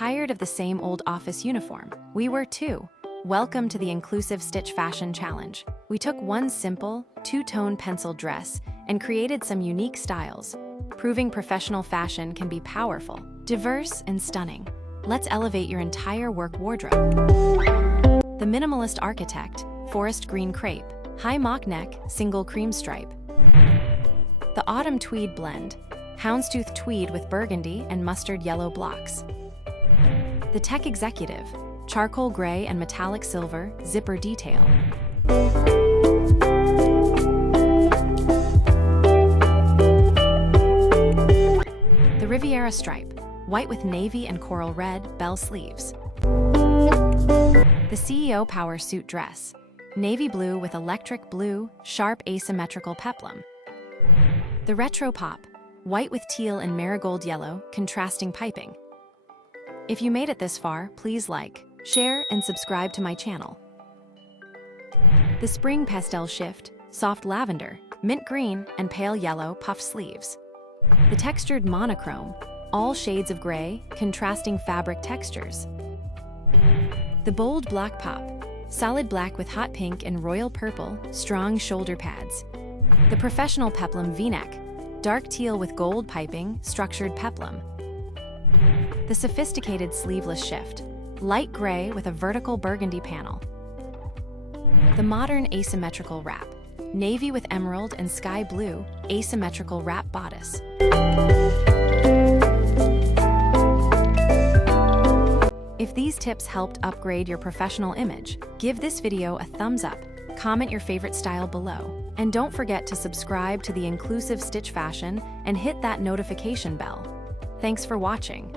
Tired of the same old office uniform? We were too. Welcome to the Inclusive Stitch Fashion Challenge. We took one simple, two-tone pencil dress and created some unique styles, proving professional fashion can be powerful, diverse, and stunning. Let's elevate your entire work wardrobe. The Minimalist Architect, Forest Green Crepe, High Mock Neck, Single Cream Stripe. The Autumn Tweed Blend, Houndstooth Tweed with Burgundy and Mustard Yellow Blocks. The Tech Executive, Charcoal Gray and Metallic Silver, Zipper Detail. The Riviera Stripe, White with Navy and Coral Red, Bell Sleeves. The CEO Power Suit Dress, Navy Blue with Electric Blue, Sharp Asymmetrical Peplum. The Retro Pop, White with Teal and Marigold Yellow, Contrasting Piping. If you made it this far, please like, share, and subscribe to my channel. The Spring Pastel Shift, Soft Lavender, Mint Green, and Pale Yellow Puff Sleeves. The Textured Monochrome, all shades of gray, contrasting fabric textures. The Bold Black Pop, Solid Black with Hot Pink and Royal Purple, Strong Shoulder Pads. The Professional Peplum V-Neck, Dark Teal with Gold Piping, Structured Peplum. The Sophisticated Sleeveless Shift, Light Gray with a Vertical Burgundy Panel. The Modern Asymmetrical Wrap, Navy with Emerald and Sky Blue, Asymmetrical Wrap Bodice. If these tips helped upgrade your professional image, give this video a thumbs up, comment your favorite style below, and don't forget to subscribe to the Inclusive Stitch Fashion and hit that notification bell. Thanks for watching.